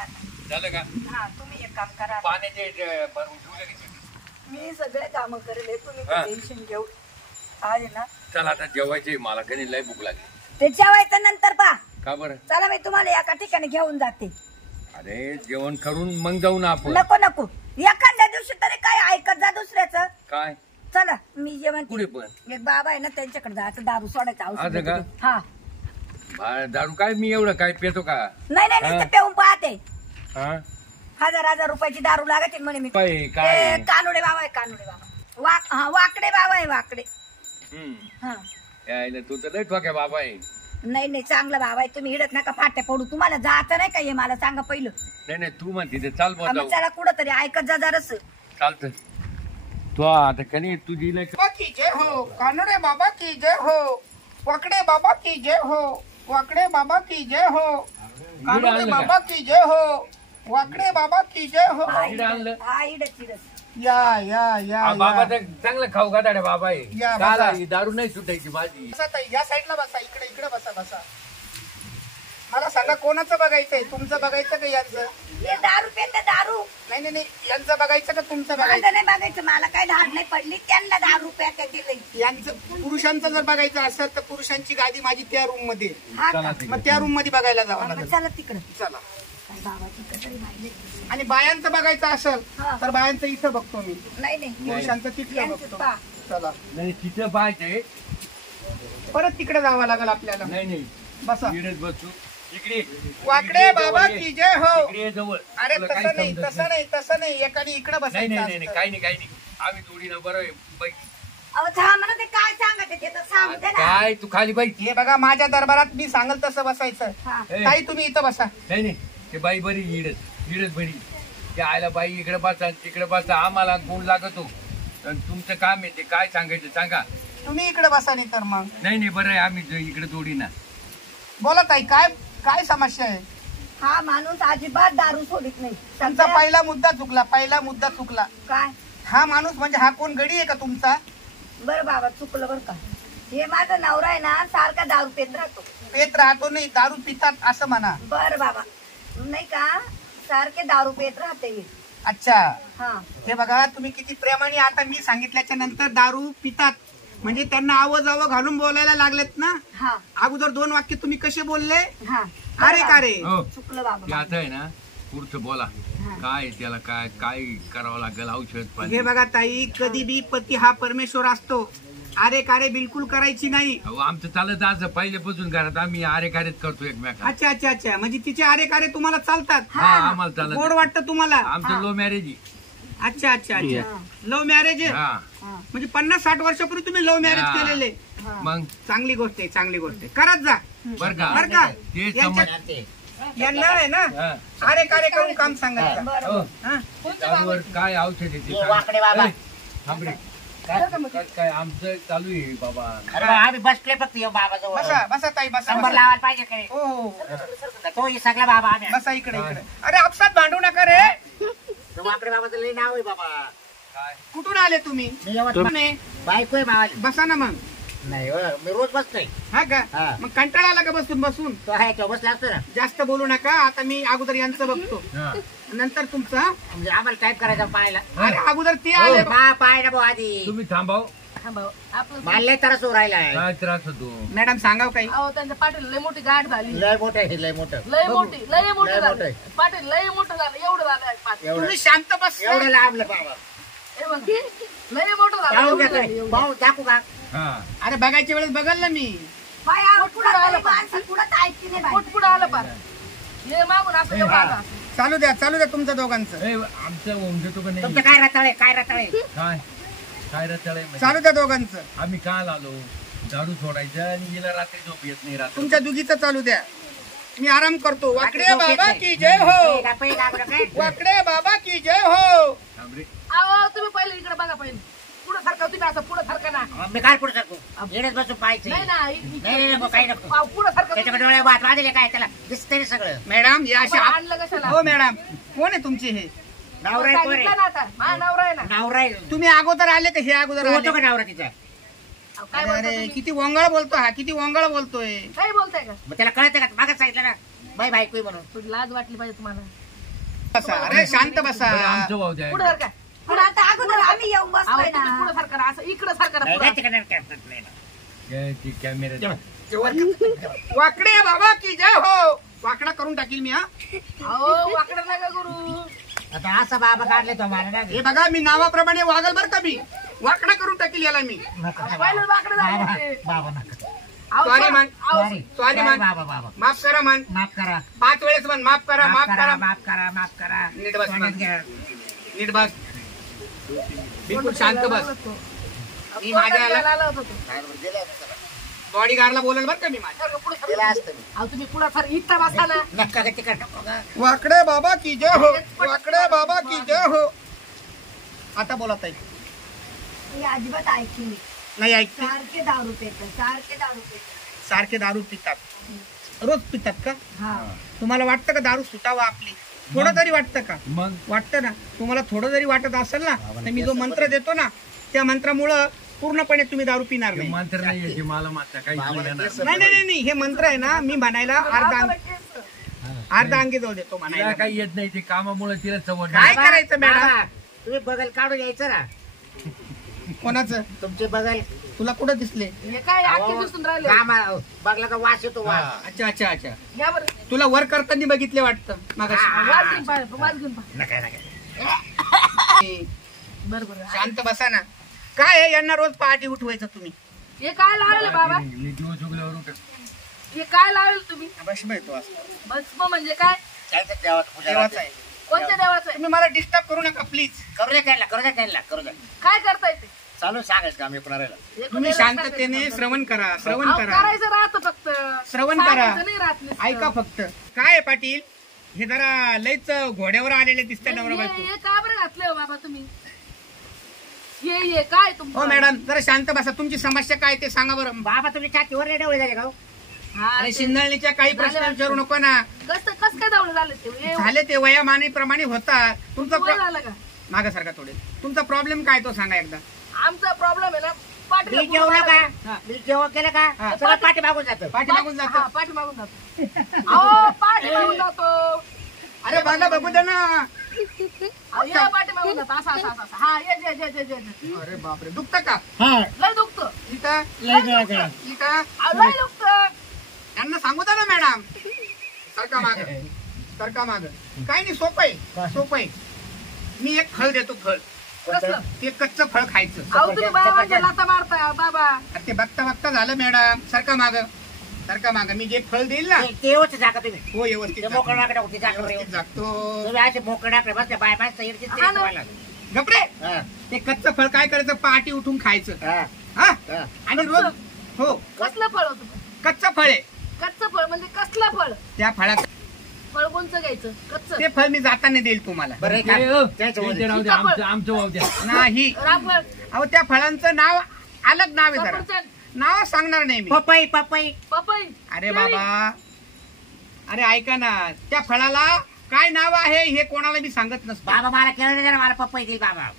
आता झालं का? हा तुम्ही एक काम करा पाण्याचे भरून ठेवले नाही. मी सगळे काम करेल तुम्ही टेन्शन घेऊ आज ना. चला आता जेवायचे मला कधी लय भूक लागली. ते जेवायचं नंतर पा का बरं? चला मी तुम्हाला एका ठिकाणी घेऊन जाते. अरे जेवण करून मग जाऊ ना आपण. नको नको एखाद्या दिवशी तरी काय ऐकत जा दुसऱ्याचं. काय चला मी जेवण पुढे पण एक बाबा आहे ना त्यांच्याकडे जायचं दारू सोडायचं असं औषध का? देते. हा दारू काय मी एवढं काय पितो का? नाही नाही नुसतं पिऊन पाहते. हा 1000 रुपयाची दारू लागते म्हणे मी. काय काय ते कानोडे बाबा आहे कानोडे बाबा वाकडे बाबा आहे वाकडे. हा यायला तू तर लय ठोक्या बाबा आहे. नाही नाही चांगला बाबा आहे. तुम्ही हिडत नका फाट्या पडू. तुम्हाला जायचं नाही का हे मला सांगा पहिलं. नाही नाही तू म्हणते ते चाल बा जाऊ. चला कुठं तरी ऐकत जा जरास. चालतं तू आता कनी तुझी लय बाबा की जय हो, कानोडे बाबा की जय हो, वाकडे बाबा की जय हो, वाकडे बाबा की जय हो, कानोडे बाबा की जय हो, वाकडे बाबा की जय हो. इकडे आणलं. हा इडच इडच. या या या हा, बाबा तर चांगलं खाऊ गाड्या बाबा आहे. या, काला बसा. ही दारू नाही सुटायची माझी. बसा ताई, या साईडला बसा, इकडे इकडे बसा बसा. मला सांगा कोणाचं बघायचंय, तुमचं बघायचं का यांचं? हे दारू पेते दारू. नाही नाही नाही, यांचं बघायचं का तुमचं माझं बघायचं? नाही बघायचं. मला काय धाड नाही पडली. त्यांना 10 रुपयात दिले. यांचं पुरुषांचं जर बघायचं असेल तर पुरुषांची गादी माझी त्या रूम मध्ये. हा चला का? मग त्या रूम मध्ये बघायला जावं मग लागेल. चला तिकडे. चला. काय बाबाची कटरी राहिली. आणि बायांचं बघायचं असेल हा. तर बायांचं इथं बघतो मी, नाही नाही पुरुषांचं तिथलं यांचंच बघतो. पहा. चला नाही तिथं पाहायचंय. परत तिकडे जावं लागेल आपल्याला. नाही नाही बसा. इकडेच बसू. इकडे वाकडे बाबा की जय हो. इकडे जवळ. अरे तुला काही तसं नाही समजत तसं नाही तसं नाही, एकाने इकडे नाही बसायचं नाही नाही असतं. काही नाही काही नाही. आम्ही थोडी बरं आहे बाई. अहो थांब ना. ते काय सांगते ते तर सांगू दे ना. काय तू खाली बाई. हे बघा माझ्या दरबारात मी सांगल तसं बसायचं. हा. ए, ताई तुम्ही इथं बसा. नाही नाही ते बाई बरी इडच बरी. ते आयला बाई इकडे बसा तिकडे बसा. आम्हाला गुण लागतो. आणि तुमचं काम आहे ते काय सांगायचं सांगा. तुम्ही इकडे बसा नाही तर मग. नाही नाही बरं आहे आम्ही इकडे जोडी ना. बोला ताई, काय काय समस्या आहे? हा माणूस अजिबात दारू सोडित नाही. तुमचा पहिला मुद्दा चुकला, पहिला मुद्दा चुकला. काय हा माणूस म्हणजे हा कोण गडी आहे का तुमचा? बरं बाबा चुकलं बरं का. हे माझा नवरा आहे ना सारखा दारू पेत राहतो. पेत राहतो नाही, दारू पितात असं म्हणा. बरं बाबा नाही का सारखे दारू पेत राहते हे. अच्छा. हा हे बघा तुम्ही किती प्रेमाने आता मी सांगितल्याच्या नंतर दारू पितात म्हणजे त्यांना आवजावं घालून बोलायला लागलेत ना. हा अगोदर 2 वाक्य तुम्ही कसे बोलले? हा अरे का रे? हो चुकलं ते बाबा. आता आहे ना पुढचं बोला. काय त्याला काय काय करावं लागेल औषध पाणी. हे बघा ताई, कधी बी पती हा परमेश्वर असतो. अरे कारे बिलकुल करायची नाही. अहो, आमचं चालत आज पहिल्यापासून घरात आम्ही आरे कार्यच करतो एकमेकांना. अच्छा अच्छा अच्छा, म्हणजे तिचे अरे कारे तुम्हाला चालतात. हा आम्हाला गोड चालत. वाटतं तुम्हाला? आमचं लो मॅरेज. अच्छा अच्छा अच्छा, लव्ह मॅरेज आहे. हा म्हणजे 50-60 वर्षापूर्वी तुम्ही लव्ह मॅरेज हा. केलेले. मग चांगली गोष्ट आहे, चांगली गोष्ट आहे. करत जा बर का बर का. ते समज. यांना आहे ना हा. अरे कारे करून काम सांगायचं. हो. हा? दारूवर काय औषध आहे ते वाकडे बाबा. ए, थांब रे. काय आमचं चालू आहे बाबा. अरे बा, आम्ही बसले फक्त यो बाबा जवळ. बसा बसा ताई बसा नंबर बसा. लावायला पाहिजे काय? हो हो हो. तो ही सगळा बाबा आम्ही. बसा इकडे इकडे. अरे आपसात भांडू नका रे. तो वाकडे बाबाचं लई नाव आहे बाबा. काय कुठून आले तुम्ही? मी येवत नाही. बायको आहे बाबाची. बसा ना मग. नाही हो, मी रोज बसतोय. हा का? हा. मग कंटाळा आला का बसून बसून? तो आहे तो बसला असतो ना. जास्त बोलू नका. आता मी अगोदर यांचं बघतो, हा. नंतर तुमचं. हा? म्हणजे आम्हाला टाईप करायचा पाहायला. अरे अगोदर ते आले. पाय ना भाऊ आधी. तुम्ही थांबाव. मला लय त्रास होऊ राहिलाय. काय त्रास होतो. मॅडम सांगाव काही. अहो त्यांच्या पाटील लय मोठी गाठ झाली. लय मोठं आहे, लय मोठं. लय मोठी लय मोठं लय झालं. मोठं आहे. पाटील लय मोठं झालं. एवढं झालं पाटील. एवढं तुम्ही शांत बस. एवढं लांबलं बाबा. हे बघ, लय मोठं झालं. पाहू एवढं का झालं, काय? एवढं. पाहू दाखवू का? हा अरे बघायच्या वेळेस बघल ना मी. बाई, आ, पुढं तरी माणसं पुढं ऐकते नाही बाई. पोट पुढं आलं पार. हे मागून असं एवढं आलं. चालू द्या तुमचं दोघांचं. ए, आमचं होऊन देतो का तुमचं नाही. काय रताळे काय रताळे? काय काय रचाळे चालू द्या दोघांचं. आम्ही काल आलो दारू सोडायचं आणि गेला रात्री झोप येत नाही रात्री. तुमच्या दुगीचं चालू द्या. मी आराम करतो. वाकडे बाबा की जय हो. वाकडे बाबा की जय हो. थांब रे. अहो तुम्ही पहिले इकडे बघा पहिले. पुढे सरका तुम्ही असं पुढे सरका ना. मी काय पुढे सरकू? येण्यात बसून पाहायचं. नाही ना नाही नको काही नको. पुढे सरका. त्याच्याकडे डोळे वाट वाढले काय त्याला दिसतंय ना सगळं. मॅडम या अशा. आणलं कशाला? हो मॅडम, कोण आहे तुमचे हे? नवरा आहे कोण सांगितलं ना आता. हा नवरा आहे ना. नवरा आहे. तुम्ही अगोदर आले का हे अगोदर तो होतो आले? का नवरा तिचा? अहो, काय अरे बोलता अरे, तुम्ही? किती वंगळ बोलतो हा, किती वंगळ बोलतोय. काय बोलताय का? मग त्याला कळतं का? मागच सांगितलं ना बाई बायको आहे म्हणून. थोडी लाज वाटली पाहिजे तुम्हाला. बसा, अरे शांत बसा. बरं, आमचं भाऊ द्या. पुढे सर काय पण आता अगोदर आम्ही येऊन बसतोय ना. पुढे सर करा असं इकडे सर करा नाही, पुढं. नाही, तिकडे नाही. काय ती कॅमेरा वाकडे बाबा की जय हो. वाकडा करून टाकील मी. हा अहो वाकडं नका गुरु आता असा बाबा काढले तो मला ना हे बघा, मी नावाप्रमाणे वागल बर का. मी वाकडा करून टाकील याला मी. पहिलं वाकडं झालं ते. बाबा नका. अहो, सॉरी मान. सॉरी सॉरी मान. बाबा माफ करा मान. माफ करा 5 वेळेस मान. माफ करा, माफ करा. माफ करा नीट बस मान. नीट बस. बिलकुल शांत बस. मी माझ्या याला आला होता तो. बॉडीगार्डला बोलेल बर का मी माझ्या. सर, पुढं सर. अहो तुम्ही पुढे सर इथं बसा ना. नका का तिकडे नको का? वाकडे बाबा की जय हो. वाकडे बाबा की जय हो. आता बोला ताई. मी अजिबात ऐकली नाही ऐकते. सारखे दारू पेतात, सारखे दारू पेतात. सारखे दारू पितात. रोज पितात का? हा. तुम्हाला वाटतं का दारू सुटावा आपली? थोडं तरी वाटतं का? मग वाटतं ना. तुम्हाला थोडं जरी वाटत असेल ना, तर मी जो मंत्र देतो ना, त्या मंत्रामुळं पूर्णपणे तुम्ही दारू पिणार ते नाही. मंत्र नाहीये ते मला मात्र काही नाही. हे मंत्र आहे ना, मी म्हणायला अर्धा अंगी जाऊ देतो तिला म्हणायला. काही येत नाही ते कामामुळे तिला सवड काय करायचं मॅडम? बाबा, तुम्ही बगल काढून यायचं ना. कोणाचं? तुमचे बगल तुला कुठं दिसले? हे काय आखी दिसून राहिले बगलाचा वास येतो वास. अच्छा. या बरं तुला वर करताना बघितले वाटतं मागाशी. वाज घेऊन पाहा, वाज घेऊन पाहा. नका. बरं बरं शांत बसा ना. काय आहे, यांना रोज पहाटे उठवायचं तुम्ही? हे काय लावले बाबा? मी दिवस उगल्यावर उठत. हे काय लावेल तुम्ही? भस्म येतो असं. भस्म म्हणजे काय? देवाचं आहे. कोणत्या देवाचं आहे? तुम्ही मला डिस्टर्ब करू नका प्लीज. करू दे त्यांना. काय करता येते? चालू सांगायचं काम एकूण तुम्ही शांततेने श्रवण करा. श्रवण करा. करायचं राहतं फक्त श्रवण करा. सांगायचं नाही राहत नुसतं. ऐका फक्त. काय आहे पाटील, हे जरा लयच घोड्यावर आलेले दिसते नवरा बायको. हे का बरं घातले हो बाबा तुम्ही? हे काय हो तुमचं? मॅडम, जरा शांत बसा. तुमची समस्या काय ते सांगा बरं. बाबा तुम्ही छातीवर रेडे होईल झाले का हो? हा, अरे ते- शिंदळणीच्या काही प्रश्न विचारू नको ना. कसं काय दावलं झालं ते? हे झाले ते वयामानेप्रमाणे होतात. तुमचा वय झालं का? मागासारखा थोडे. तुमचा प्रॉब्लेम काय तो सांगा एकदा. आमचा प्रॉब्लेम आहे ना मी जेवलं का? हा. मी जेवण केलं का? हा. सगळं पाठी मागून जातं. पाठी मागून जातो. पाठी मागून जातो. अहो पाठी मागून जातो. अरे मला बघू दे ना. अहो, या पाठी मागून जातो. असं. हा ये. अरे बापरे, दुखतं का? लय दुखतं. इथं लय गळगळ. इथं अहो, लय दुखतं. त्यांना सांगू द्या ना मॅडम. सरका माग. काही नाही, सोपं आहे. मी एक फळ देतो. फळ कसलं? ते कच्चं फळ खायचं. अहो तुम्ही बाबाच्या लाथा मारता बाबा. अरे ते बघता झालं मॅडम. सरका माग. मी जे फळ देईल ना, ते व्यवस्थित जागा तुम्ही. हो व्यवस्थित ते मोकळं वाकडं होती जागा व्यवस्थित जागतो. तुम्ही असे मोकळं वाकडे बसले बाय माणसं इडकीत हा ना. तुम्हाला. गपरे. हा. ते कच्चं फळ काय करायचं, पहाटे उठून खायचं. हा. हा हा. आणि रोज हो कसलं फळ होतं? कच्चं फळ आहे. कच्चं फळ म्हणजे कसलं फळ? त्या फळाचं फळ कोणचं घ्यायचं? कच्चं ते फळ मी जाताना देईल तुम्हाला. बरं एक ते, काम. त्याच्या वर. ते राहू द्या, आमचं भाऊ द्या. नाही, रामफळ, अहो त्या फळांचं नाव अलग नाव आहे. जरा सफरचंद, नाव सांगणार नाही मी. पपई पपई. अरे बाबा, अरे ऐका ना, त्या फळाला काय नाव आहे हे कोणाला मी सांगत नसतो. बाबा मला केलं नाही, मला पपई देईल बाबा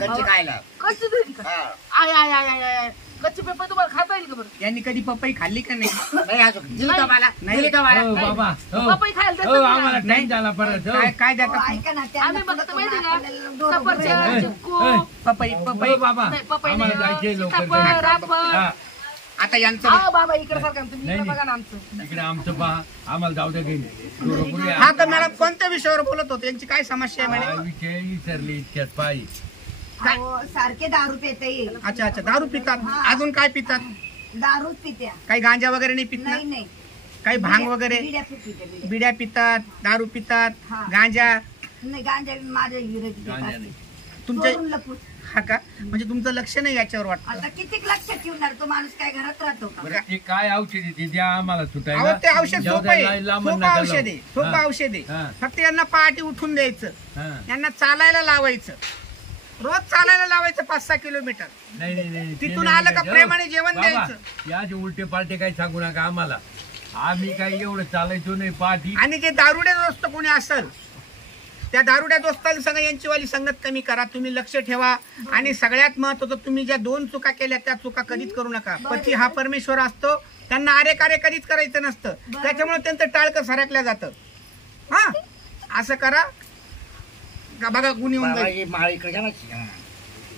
कच्ची खायला. कच्ची देईल का? हा. आय कच्ची पेपर तुम्हाला खाता येईल का बरं? यांनी कधी पपई खाल्ली का नाही? नाही अजून दिली तो मला. नाही. दिली तो मला. हो बाबा, हो. पपई खायला देतात हो, का? आम्हाला टाइम झाला परत. हो. काय अहो, देतात? ऐका ना, त्यांना आम्ही पुढं बघतो करून माहिती आपल्याला का? डोरं सफरचंद, ए, चिक्कू, ए. पपई हो बाबा, नाही, पपई आम्हाला जायचे नाही, लवकर. सीताफळ, रामफळ. हा, आता यांचं अहो बाबा इकडे सारखं तुम्ही नाही, इकडे नाही. बघा ना आमचं. इकडे आमचं पहा, आम्हाला जाऊ द्या काही. हा तर मॅडम कोणत्या विषयावर बोलत होते? यांची काय समस्या आहे मॅडम? विषय विसरली इतक्यात पायी. अहो, सारखे दारू पेते. अच्छा, दारू पितात. अजून काय पितात? दारूच पित्या. काही गांजा वगैरे नाही पित ना? नाही काही भांग वगैरे? बिड्या पित्या. बिड्या पितात, दारू पितात, हा. गांजा. नाही, गांजा माझ्या विरोधी गांजा नाही. तुमच्या चोरून लपून. हा का? म्हणजे तुमचं लक्ष नाही याच्यावर वाटतं. आता किती लक्ष ठेवणार तो माणूस? काय घरात राहतो का? बरं, ते काय औषध आहे ते द्या आम्हाला अहो सुटायला. ते औषध जाऊ सोपं द्या, आहे. लांबून सोपं नका औषध आहे. लावू. सोपं हा. औषध आहे. हा. फक्त यांना पहाटे उठून द्यायचं. हा. यांना चालायला लावायचं. रोज चालायला लावायचं 5-6 किलोमीटर. नाही तिथून ते आलं नाही का द्यायचं. प्रेमाने जेवण बाबा, द्यायचं. या जे उलटे पालटे काही सांगू नका आम्हाला. आम्ही काही एवढं चालायचो नाही पाठी. आणि जे दारुडे दोस्त कोणी असेल, त्या दारुड्या दोस्ताला सांगा यांची वाली संगत कमी करा. तुम्ही लक्ष ठेवा. आणि सगळ्यात महत्वाचं, तुम्ही ज्या 2 चुका केल्या त्या चुका कधीच करू नका. पती हा परमेश्वर असतो, त्यांना आरे कार्य कधीच करायचं नसतं. त्याच्यामुळे त्यांचं टाळकं सरकल्या जातं. हा, असं करा. बघा गुण येऊन बाबा जाईल. ही माळ इकडे घ्या ना. हा.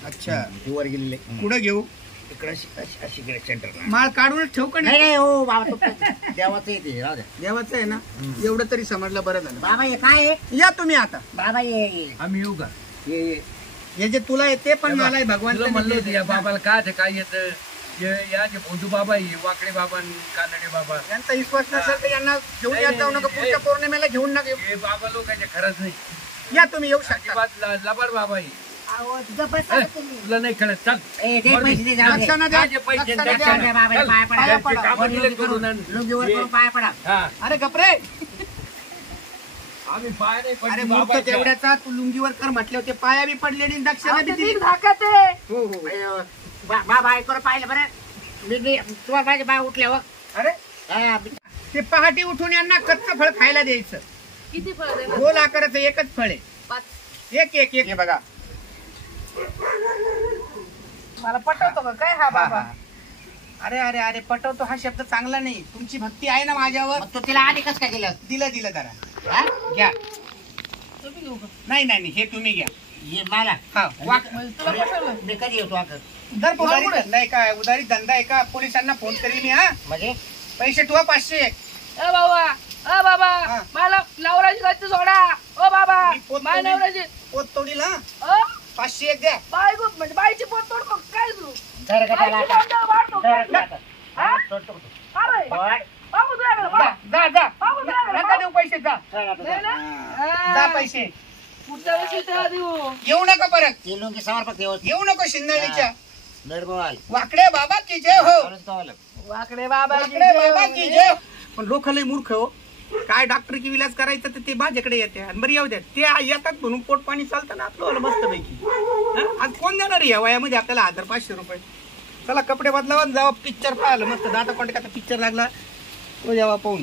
अच्छा ती वर गेलेली. पुढे घेऊ इकडे अशी गेले सेंटरला. माळ काढूनच ठेवू का नाही नाही? नाही हो बाबा तो देवाचं येते राहू द्या. देवाचं आहे ना एवढं तरी समजलं बरं झालं. बाबा हे काय आहे या तुम्ही आता बाबा ये आम्ही येऊ का हे जे तुला येते पण मला भगवान तुला म्हणलं होतं या बाबाला काय ते काय येतं या जे भोंदू बाबा आहे वाकडे बाबा आणि कानडे बाबा यांचा विश्वास नसेल तर यांना घेऊन येत जाऊ नका. पुढच्या पौर्णिमेला घेऊन नका येऊ. हे बाबा लोकांचे खरंच नाही या तुम्ही येऊ शकता. अजिबात लबाड बाबा आहे अहो, गप्प बसा ना तुम्ही. तुला नाही कळत चल ए दे पैसे दे जाऊ दे. लक्षानं द्या. माझे पैसे लक्षानं द्या. द्या. द्या बाबा पाया पडा. पाया पडा. कामं दिले करून आण. लुंगीवर करून पाया पडा. हा अरे गपरे आम्ही पाय नाही अरे पडली मूर्ख बाबाच्या. तेवढ्याचा तू लुंगीवर कर म्हटले होते पाया बी पडले आणि दक्षिणा अहो, बी ते दिली. नीट झाकत आहे. हो हो अयो, बाबा ऐकून पाहिलं बरं मी तुम्हाला माझे बाय उठल्यावर अरे हा, ते पहाटे उठून यांना कच्चं फळ खायला द्यायचं. किती फळ देणार? गोल आकाराचं एकच फळ आहे. पाच. एक एक एक हे बघा. मला पटवतो का काय हा बाबा? अरे अरे अरे पटवतो हा शब्द चांगला नाही. तुमची भक्ती आहे ना माझ्यावर. मग तू तिला आधी कसं काय केलं दिलं दिलं जरा हा? घ्या. तुम्ही घेऊ का? नाही नाही नाही, हे तुम्ही घ्या. ये मला हा वाक म्हणजे तुला पटवलं? मी कधी येतो आता दर उधारी धंदा आहे का? उधारी धंदा आहे का? पोलिसांना फोन करीन मी. हा म्हणजे पैसे ठेवा 500. ए बाबा हा. बाबा मला नवराची गच्च सोडा. ओ बाबा मी पोत माझ्या तोडील. नवराची पोत तोडील हा. अ? 500 एक द्या. बायको म्हणजे बाईची पोत तोडतो काय तू? धर का त्याला बाईची आता? पोत वाढतो धर काय? का आता? हा? सोडतो का तू? का रे? सोड. बाबू तुझ्याकडे जा बा. जा जा. बाबू तुझ्याकडे नका बा. देऊ पैसे. जा सोड आता, नाही सोड. ना? हा. जा हा. पैसे. पुढच्या वेळेस तेव्हा देऊ. येऊ नका परत. ती लुंगी समर्पक व्यवस्थित येऊ नको शिंदळीच्या. निर्मल वाकडे बाबा की जय हो. वाकडे बाबा वाकडे बाबा की जय. पण लोक लय मूर्ख हो. काय डॉक्टरची विलास करायचं तर ते माझ्याकडे येते आणि बरं येऊ द्या. ते येतात म्हणून पोट पाणी चालतं ना आपलं मस्त पैकी. आज कोण देणार या वयामध्ये आपल्याला 1500 रुपये. चला कपडे बदलावा जावा पिक्चर पाहिलं मस्त दाटा कॉन्टॅक्टचा पिक्चर लागला तो जेव्हा पाहून